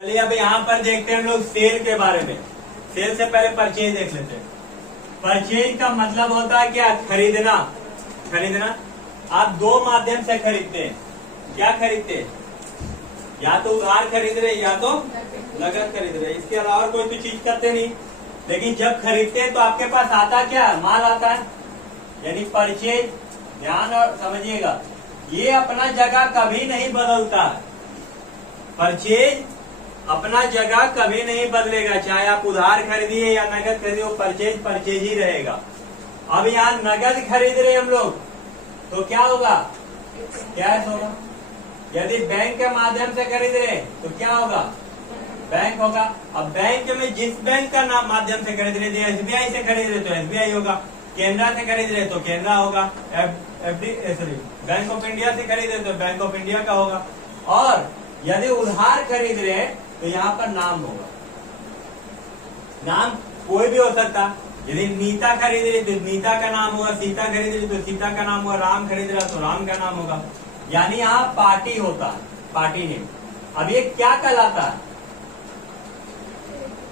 चलिए अब यहाँ पर देखते हैं हम लोग सेल के बारे में। सेल से पहले परचेज देख लेते हैं। परचेज का मतलब होता है क्या? खरीदना। खरीदना आप दो माध्यम से खरीदते हैं। क्या खरीदते हैं? या तो उधार खरीद रहे या तो नगद खरीद रहे, इसके अलावा कोई तो चीज करते नहीं। लेकिन जब खरीदते हैं तो आपके पास आता क्या? माल आता है, यानी परचेज। ध्यान और समझिएगा, ये अपना जगह कभी नहीं बदलता। परचेज अपना जगह कभी नहीं बदलेगा, चाहे आप उधार खरीदिए या नगद खरीदिए, वो परचेज परचेज ही रहेगा। अब यहाँ नगद खरीद रहे हम लोग तो क्या होगा? कैश होगा। यदि बैंक के माध्यम से खरीद रहे तो क्या होगा? बैंक होगा। अब बैंक में जिस बैंक का नाम माध्यम से खरीद रहे थे, एसबीआई से खरीद रहे तो एसबीआई होगा, केनरा से खरीद रहे तो केनरा होगा, बैंक ऑफ इंडिया से खरीद रहे तो बैंक ऑफ इंडिया का होगा। और यदि उधार खरीद रहे हैं तो यहाँ पर नाम होगा। नाम कोई भी हो सकता। यदि नीता खरीद रही तो नीता का नाम होगा, सीता खरीद रही तो सीता का नाम होगा, राम खरीद रहा तो राम का नाम होगा। यानी यहाँ पार्टी होता है, पार्टी नेम। अब ये क्या कहलाता है?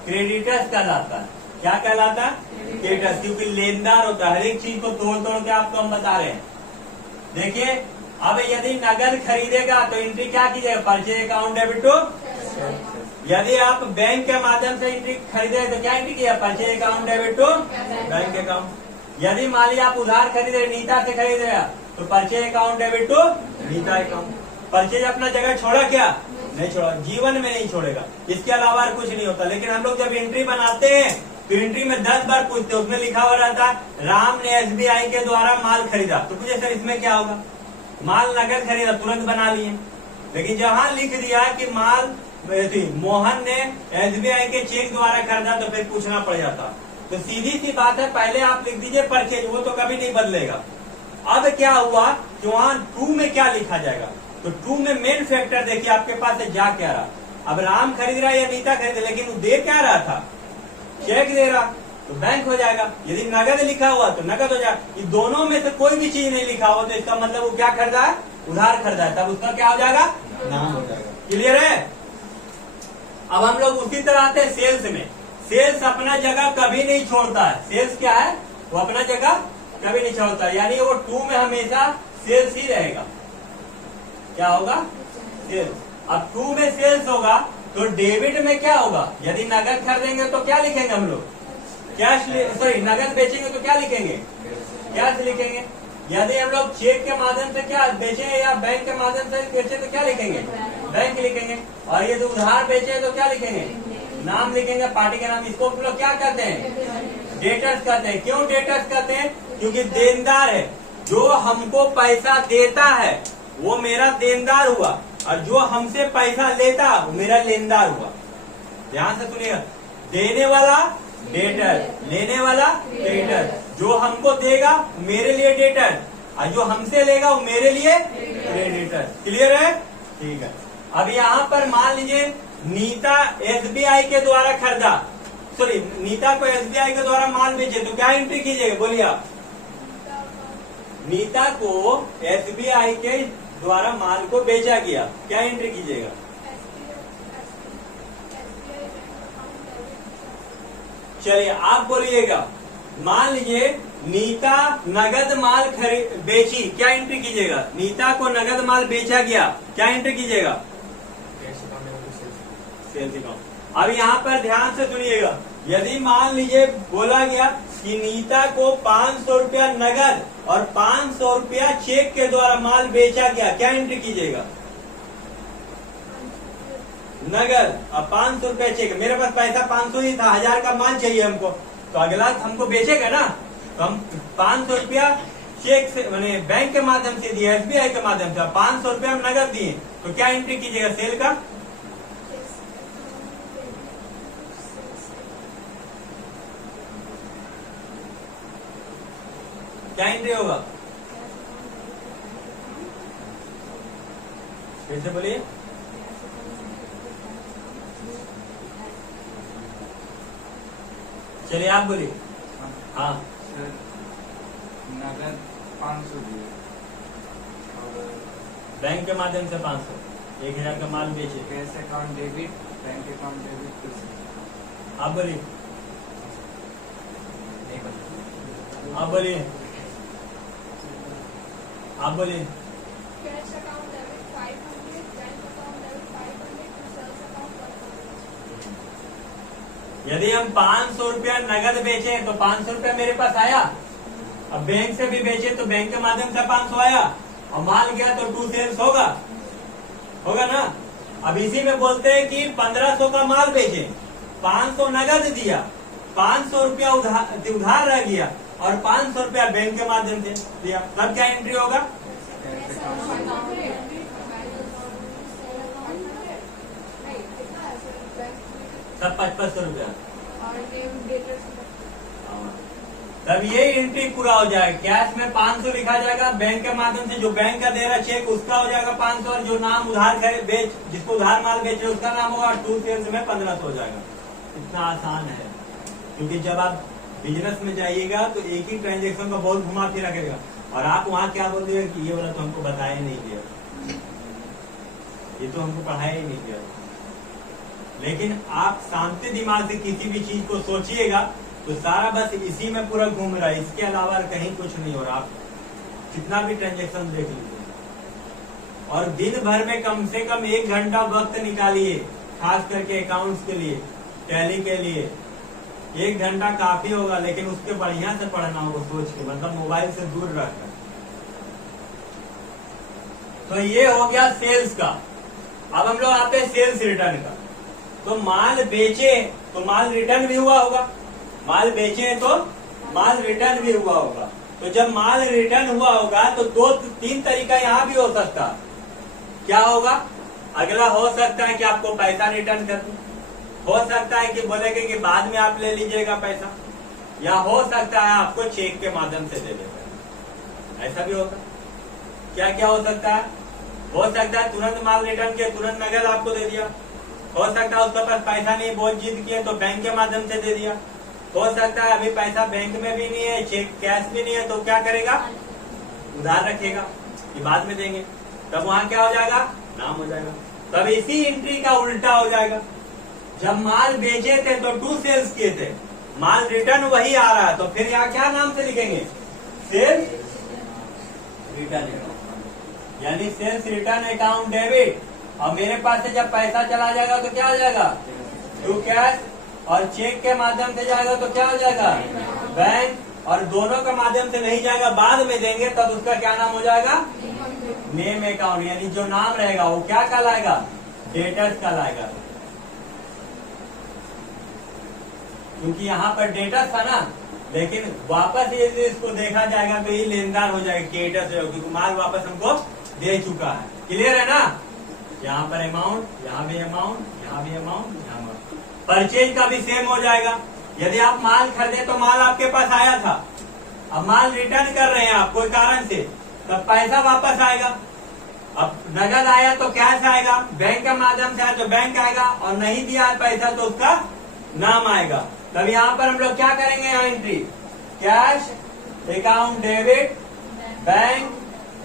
क्रेडिटर्स कहलाता है। क्या कहलाता है? क्रेडिटर्स, क्योंकि लेनदार होता है। हर एक चीज को तोड़ तोड़ के आपको हम बता रहे हैं। देखिए, अब यदि नगद खरीदेगा तो एंट्री क्या कीजिएगा? Purchase account debit to. यदि आप बैंक के माध्यम से एंट्री खरीदे तो क्या एंट्री किया? Purchase account debit to bank account. यदि मान लिया आप उधार खरीदे, नीता से खरीद रहे तो purchase account debit to Neeta account. Purchase अपना जगह छोड़ा क्या? नहीं छोड़ा, जीवन में नहीं छोड़ेगा। इसके अलावा कुछ नहीं होता। लेकिन हम लोग जब एंट्री बनाते हैं तो एंट्री में 10 बार पूछते हैं, उसमें लिखा हुआ रहता है राम ने एसबीआई के द्वारा माल खरीदा। तो पूछे सर इसमें क्या होगा? माल नगद खरीदा, तुरंत बना लिए। लेकिन जहाँ लिख दिया कि माल मोहन ने एसबीआई के चेक द्वारा खरीदा तो फिर पूछना पड़ जाता। तो सीधी सी बात है, पहले आप लिख दीजिए परचेज, वो तो कभी नहीं बदलेगा। अब क्या हुआ कि वहाँ टू में क्या लिखा जाएगा? तो टू में मेन फैक्टर देखिए आपके पास है, जा क्या रहा। अब राम खरीद रहा है या नीता खरीद रहा, लेकिन वो दे क्या रहा था? चेक दे रहा, तो बैंक हो जाएगा। यदि नगद लिखा हुआ तो नगद हो जाएगा। ये दोनों में से कोई भी चीज नहीं लिखा हुआ तो इसका मतलब वो क्या खरीदा है? उधार खरीदा है, तब उसका क्या हो जाएगा? नाम हो जाएगा। क्लियर है? अब हम लोग उसी तरह आते हैं सेल्स में। सेल्स अपना जगह कभी नहीं छोड़ता है। सेल्स क्या है? वो अपना जगह कभी नहीं छोड़ता, यानी वो टू में हमेशा सेल्स ही रहेगा। क्या होगा? सेल्स। अब टू में सेल्स होगा तो डेबिट में क्या होगा? यदि नगद खरीदेंगे तो क्या लिखेंगे हम लोग? कैश। सॉरी, नगद बेचेंगे तो क्या लिखेंगे? कैश लिखेंगे। यदि हम लोग चेक के माध्यम से क्या बेचे या बैंक के माध्यम से बेचे तो क्या लिखेंगे? बैंक लिखेंगे। और यदि उधार बेचे तो क्या लिखेंगे? नाम लिखेंगे, पार्टी का नाम। इसको हम लोग क्या कहते हैं? डेटर्स कहते हैं। क्यों डेटर्स कहते हैं? क्योंकि देनदार है। जो हमको पैसा देता है वो मेरा देनदार हुआ, और जो हमसे पैसा लेता वो मेरा लेनदार हुआ। ध्यान से सुनिएगा, देने वाला डेटर, लेने वाला क्रेडिटर। जो हमको देगा मेरे लिए डेटर, और जो हमसे लेगा वो मेरे लिए क्रेडिटर। क्लियर है? ठीक है। अब यहाँ पर मान लीजिए नीता एसबीआई के द्वारा खरीदा, सॉरी नीता को एसबीआई के द्वारा माल बेचे, तो क्या एंट्री कीजिएगा? बोलिए आप। नीता को एसबीआई के द्वारा माल को बेचा गया, क्या एंट्री कीजिएगा? चलिए आप बोलिएगा। मान लीजिए नीता नगद माल बेची, क्या एंट्री कीजिएगा? नीता को नगद माल बेचा गया, क्या एंट्री कीजिएगा? Sales account. अब यहाँ पर ध्यान से सुनिएगा, यदि मान लीजिए बोला गया कि नीता को 500 रुपया नगद और 500 रुपया चेक के द्वारा माल बेचा गया, क्या एंट्री कीजिएगा? नगद और 500 रुपया चेक। मेरे पास पैसा 500 ही था, 1000 का माल चाहिए हमको, तो अगला हमको बेचेगा ना। तो हम 500 रुपया चेक से मैंने बैंक के माध्यम से दिया, एसबीआई के माध्यम से, 500 रुपया हम नगद दिए, तो क्या एंट्री कीजिएगा? सेल का। क्या एंट्री होगा? फिर से बोलिए। चलिए आप बोलिए। हाँ, नगद 500 दिए और बैंक के माध्यम से 500, 1000 का माल बेचे। Cash account debit, bank account debit कुछ आप बोलिए, नहीं बता। आप बोलिए, आप बोलिए। Cash account debit 500, bank account debit 500, sales account 100। यदि हम 500 रुपया नगद बेचे तो 500 रुपया मेरे पास आया। अब बैंक से भी बेचे तो बैंक के माध्यम से 500 आया, और माल गया तो 2 सेल्स होगा, होगा ना। अब इसी में बोलते हैं कि 1500 का माल बेचे, 500 नगद दिया, 500 रुपया उधार रह गया, और 500 रुपया बैंक के माध्यम से दिया, तब क्या एंट्री होगा? कैश अकाउंट सब 5500 रुपया। और नेम डेटर्स तब ये एंट्री पूरा हो जाएगा। कैश में 500 लिखा जाएगा, बैंक के माध्यम से जो बैंक का दे रहा चेक उसका हो जाएगा 500, और जो नाम उधार बेच जिसको उधार माल बेचे उसका नाम होगा, 2 सेल्स में 1500 हो जाएगा। इतना आसान है, क्योंकि जब आप बिजनेस में जाइएगा तो एक ही ट्रांजेक्शन का बहुत घुमा फिरा करेगा, और आप वहाँ क्या बोल दिएगा कि ये वाला तो हमको बताया ही नहीं गया, ये तो हमको पढ़ाया ही नहीं गया। लेकिन आप शांति दिमाग से किसी भी चीज को सोचिएगा तो सारा बस इसी में पूरा घूम रहा है, इसके अलावा कहीं कुछ नहीं हो रहा। आप कितना भी ट्रांजेक्शन देख लीजिए, और दिन भर में कम से कम 1 घंटा वक्त निकालिए, खास करके अकाउंट्स के लिए, टैली के लिए। 1 घंटा काफी होगा, लेकिन उसके बढ़िया से पढ़ना होगा, सोच के, मतलब मोबाइल से दूर रखकर। तो ये हो गया सेल्स का। अब हम लोग आते हैं सेल्स रिटर्न का। तो माल बेचे तो माल रिटर्न भी हुआ होगा, माल बेचे तो माल रिटर्न भी हुआ होगा। तो जब माल रिटर्न हुआ होगा तो 2-3 तरीका यहाँ भी हो सकता। क्या होगा? अगला हो सकता है कि आपको पैसा रिटर्न कर दूं, हो सकता है कि बोलेंगे कि बाद में आप ले लीजिएगा पैसा, या हो सकता है आपको चेक के माध्यम से दे देगा, ऐसा भी होगा। क्या क्या हो सकता है? हो सकता है तुरंत माल रिटर्न किया, तुरंत नगद आपको दे दिया। हो सकता है उसके पास पैसा नहीं, बहुत जिद किए तो बैंक के माध्यम से दे दिया। हो सकता है अभी पैसा बैंक में भी नहीं है, चेक कैश भी नहीं है, तो क्या करेगा? उधार रखेगा कि बाद में देंगे। तब वहां क्या हो जाएगा? नाम हो जाएगा। तब इसी एंट्री का उल्टा हो जाएगा। जब माल बेचे थे तो 2 सेल्स किए थे, माल रिटर्न वही आ रहा है, तो फिर यहाँ क्या नाम से लिखेंगे? सेल्स रिटर्न अकाउंट, यानी सेल्स रिटर्न अकाउंट डेबिट। और मेरे पास से जब पैसा चला जाएगा तो क्या हो जाएगा? टू कैश, और चेक के माध्यम से जाएगा तो क्या हो जाएगा? बैंक, और दोनों के माध्यम से नहीं जाएगा, बाद में देंगे, तब उसका क्या नाम हो जाएगा? नेम अकाउंट, यानी जो नाम रहेगा वो क्या कहलाएगा? डेटर्स कहलाएगा। क्योंकि यहाँ पर डेटर्स था ना, लेकिन वापस यदि इसको देखा जाएगा तो ये लेनदार हो जाएगा, डेटर्स, क्योंकि माल वापस हमको दे चुका है। क्लियर है ना? यहाँ पर अमाउंट, यहाँ भी अमाउंट, यहाँ भी अमाउंट, यहाँ परचेज का भी सेम हो जाएगा। यदि आप माल खरीदे तो माल आपके पास आया था, अब माल रिटर्न कर रहे हैं आप कोई कारण से, तब पैसा वापस आएगा। अब नगद आया तो कैश आएगा, बैंक के माध्यम से आया तो बैंक आएगा, और नहीं दिया है पैसा तो उसका नाम आएगा। तब यहाँ पर हम लोग क्या करेंगे? यहाँ entry cash account debit, bank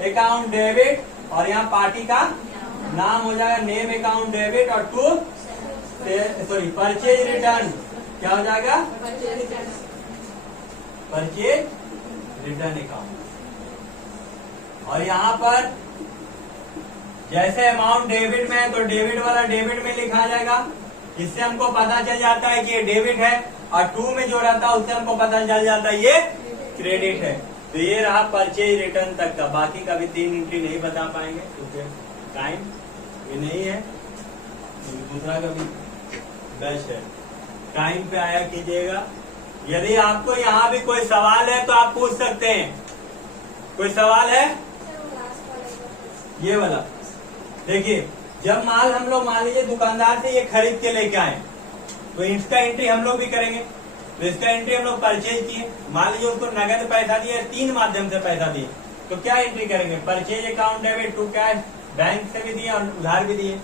account debit, और यहाँ पार्टी का नाम हो जाएगा नेम अकाउंट डेबिट, और परचेज रिटर्न क्या हो जाएगा? Purchase return account. और यहाँ पर जैसे अमाउंट डेबिट में है तो डेबिट वाला डेबिट में लिखा जाएगा, इससे हमको पता चल जाता है कि ये डेबिट है, और 2 में जो रहता है उससे हमको पता चल जाता है ये क्रेडिट है। तो ये रहा परचेज रिटर्न तक का। बाकी का भी 3 एंट्री नहीं बता पाएंगे क्योंकि टाइम ये नहीं है, दूसरा का भी बेस्ट है। टाइम पे आया कीजिएगा। यदि आपको यहाँ भी कोई सवाल है तो आप पूछ सकते हैं। कोई सवाल है? ये वाला देखिए, जब माल हम लोग मान लीजिए दुकानदार से ये खरीद के लेके आए तो इसका एंट्री हम लोग भी करेंगे। तो इसका एंट्री हम लोग परचेज किए, मान लीजिए उसको नगद पैसा दिए, 3 माध्यम से पैसा दिए, तो क्या एंट्री करेंगे? Purchase account debit, to cash, bank से भी दिए और उधार भी दिए।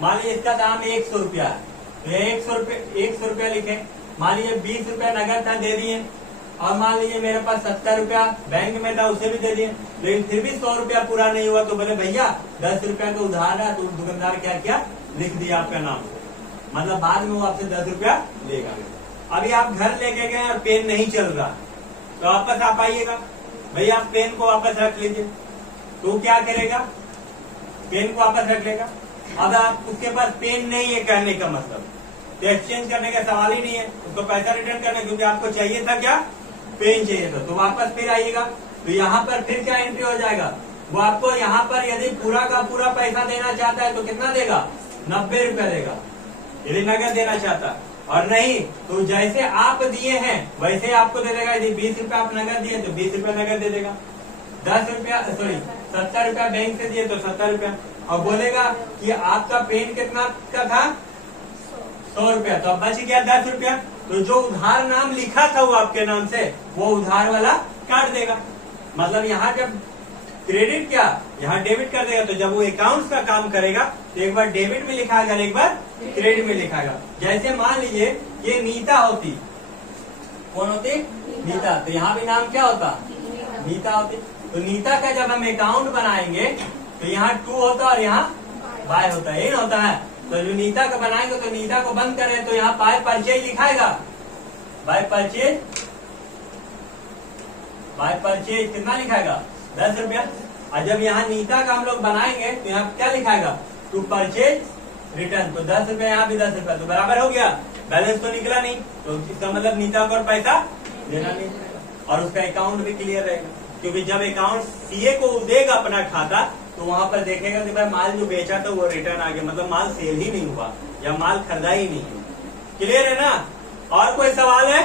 मान लीजिए इसका दाम 100 रुपया है, तो 100 रुपया लिखे। मान लीजिए 20 रुपया नगद था, दे दिए, और मान लीजिए मेरे पास 70 रुपया बैंक में था, उसे भी दे दिए, लेकिन फिर भी 100 रुपया पूरा नहीं हुआ, तो बोले भैया 10 रुपया का उधार है, तो दुकानदार क्या किया, लिख दिया आपका नाम, मतलब बाद में वो आपसे 10 रुपया लेगा। अभी आप घर लेके गए और पेन नहीं चल रहा, तो वापस आप आइएगा, भैया आप पेन को वापस रख लीजिए, तो क्या करेगा, पेन को वापस रख लेगा। अब आप उसके पास पेन नहीं है, कहने का मतलब तो एक्सचेंज करने का सवाल ही नहीं है, उसको पैसा रिटर्न करना, क्योंकि आपको चाहिए था क्या, पेन चाहिए था, तो वापस फिर आइएगा। तो यहाँ पर फिर क्या एंट्री हो जाएगा, वो आपको यहाँ पर यदि पूरा का पूरा पैसा देना चाहता है तो कितना देगा, 90 रुपया देगा, यदि नगद देना चाहता है, और नहीं तो जैसे आप दिए हैं वैसे आपको दे देगा। यदि 20 रुपया आप नगद दिए तो 20 रुपया नगद दे देगा, 10 रुपया 70 रुपया बैंक से दिए तो 70 रुपया, और बोलेगा कि आपका पेन कितना का था, 100 रुपया, तो अब बच गया 10 रुपया। तो जो उधार नाम लिखा था वो आपके नाम से, वो उधार वाला काट देगा। मतलब यहाँ जब क्रेडिट क्या, यहाँ डेबिट कर देगा, तो जब वो अकाउंट्स का काम करेगा तो एक बार डेबिट में लिखाएगा, एक बार क्रेडिट में लिखाएगा। जैसे मान लीजिए ये नीता होती, कौन होती, नीता, तो यहाँ भी नाम क्या होता, नीता होती। तो नीता का जब हम अकाउंट बनाएंगे तो यहाँ 2 होता और यहाँ बाय होता है, यही होता है। तो जो नीता का बनाएंगे तो नीता को बंद करें तो यहाँ बाय परचेज लिखाएगा, बाय परचेज, बाय परचेज कितना लिखाएगा, 10 रुपया। और जब यहाँ नीता का हम लोग बनाएंगे तो यहाँ क्या लिखाएगा, टू परचेज रिटर्न, तो 10 रुपया, यहाँ भी 10 रुपया, तो बराबर हो गया, बैलेंस तो निकला नहीं, तो इसका मतलब नीता को और पैसा देना नहीं पड़ेगा, और उसका अकाउंट भी क्लियर रहेगा। क्योंकि जब अकाउंट सीए को देगा अपना खाता, तो वहां पर देखेगा कि भाई माल जो बेचा था वो रिटर्न आ गया, मतलब माल सेल ही नहीं हुआ या माल खरीदा ही नहीं है। क्लियर है ना, और कोई सवाल है?